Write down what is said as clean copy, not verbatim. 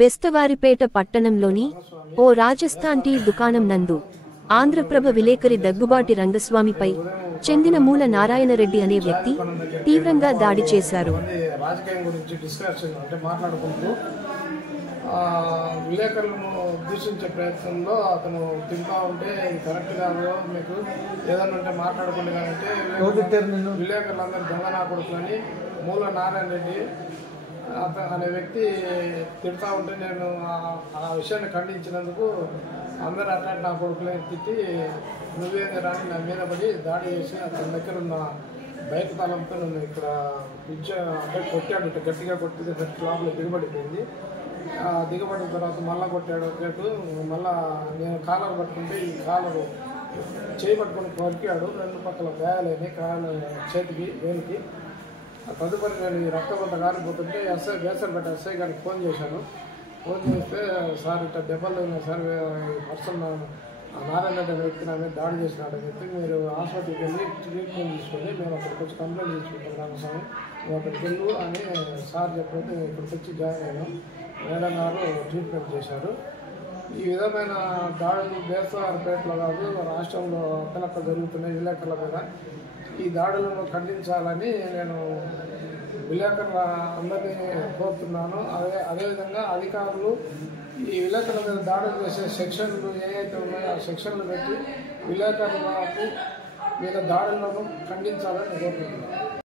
బెస్తవారిపేట పట్టణంలోని ఓ రాజస్థాన్ టీ దుకాణం నందు ఆంధ్రప్రభ విలేకరి దగ్గుబాటి రంగస్వామిపై చెందిన మూల నారాయణరెడ్డి అనే వ్యక్తి తీవ్రంగా దాడి చేశారు. విలేకరులను దూషించే ప్రయత్నంలో అతను తింటా ఉంటే కరెక్ట్ కాదు, మీకు ఏదన్నా ఉంటే మాట్లాడుకుంటే అంటే విలేకరులందరూ దొంగనా కొడుకులని మూల నారాయణ రెడ్డి అనే వ్యక్తి తిడతా ఉంటే నేను ఆ విషయాన్ని ఖండించినందుకు అందరూ అట్లాంటి నా కొడుకులని తిట్టి నువ్వేంది రాని నా మీద పడి దాడి చేసి అతని దగ్గర ఉన్న బైక్ తాళంతో నన్ను ఇక్కడ అంటే కొట్టాడు, ఇట్లా గట్టిగా కొట్టితే లోపల దిగబడిపోయింది. దిగబడిన తర్వాత మళ్ళీ కొట్టాడు కేటు. మళ్ళీ నేను కాలర్ పట్టుకుంటే ఈ కాలరు చేయి పట్టుకుని కొరికాడు. రెండు పక్కల గాయాలని కాలు చేతికి వేలికి. తదుపరి నేను ఈ రక్తబంత కారిపోతుంటే వేసరపేట ఎస్ఐ గారికి ఫోన్ చేశాను. ఫోన్ చేస్తే సార్ ఇట్లా దెబ్బలు సార్ పర్సన్ నారాయణ రెడ్డి అనే వ్యక్తి నా మీద దాడి చేసినాడని చెప్పి మీరు హాస్పిటల్కి వెళ్ళి ట్రీట్మెంట్ తీసుకొని మేము అక్కడికి వచ్చి కంప్లైంట్ తీసుకుంటున్నాను స్వామి, నువ్వు అక్కడికి వెళ్ళు అని సార్ చెప్పినట్టు ఇక్కడికి వచ్చి జాయిన్ అయ్యాను. మేడం గారు ట్రీట్మెంట్ చేశారు. ఈ విధమైన దాడులు బేస్తవారిపేటలో కాదు రాష్ట్రంలో అక్కడక్కడ జరుగుతున్నాయి విలేకరుల మీద. ఈ దాడులను ఖండించాలని నేను విలేకరుల అందరినీ కోరుతున్నాను. అదేవిధంగా అధికారులు ఈ విలేకరుల మీద దాడులు చేసే సెక్షన్లు ఏవైతే ఉన్నాయో ఆ సెక్షన్లు పెట్టి విలేకరులకు మీద దాడులను ఖండించాలని కోరుతున్నాను.